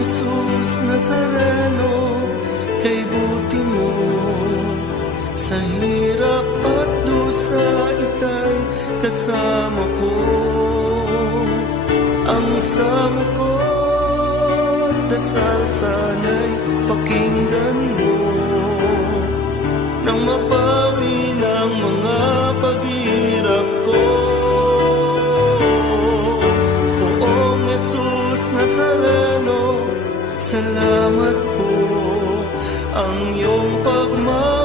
Jesus Nazareno, kay buti mo. Sa hirap at dusa, ika'y kasama ko. Ang samo ko at dasal sana'y pakinggan mo, nang mapawi ng mga paghihirap ko. Poong Jesus Nazareno, salamat po. Ang iyong pagmamahal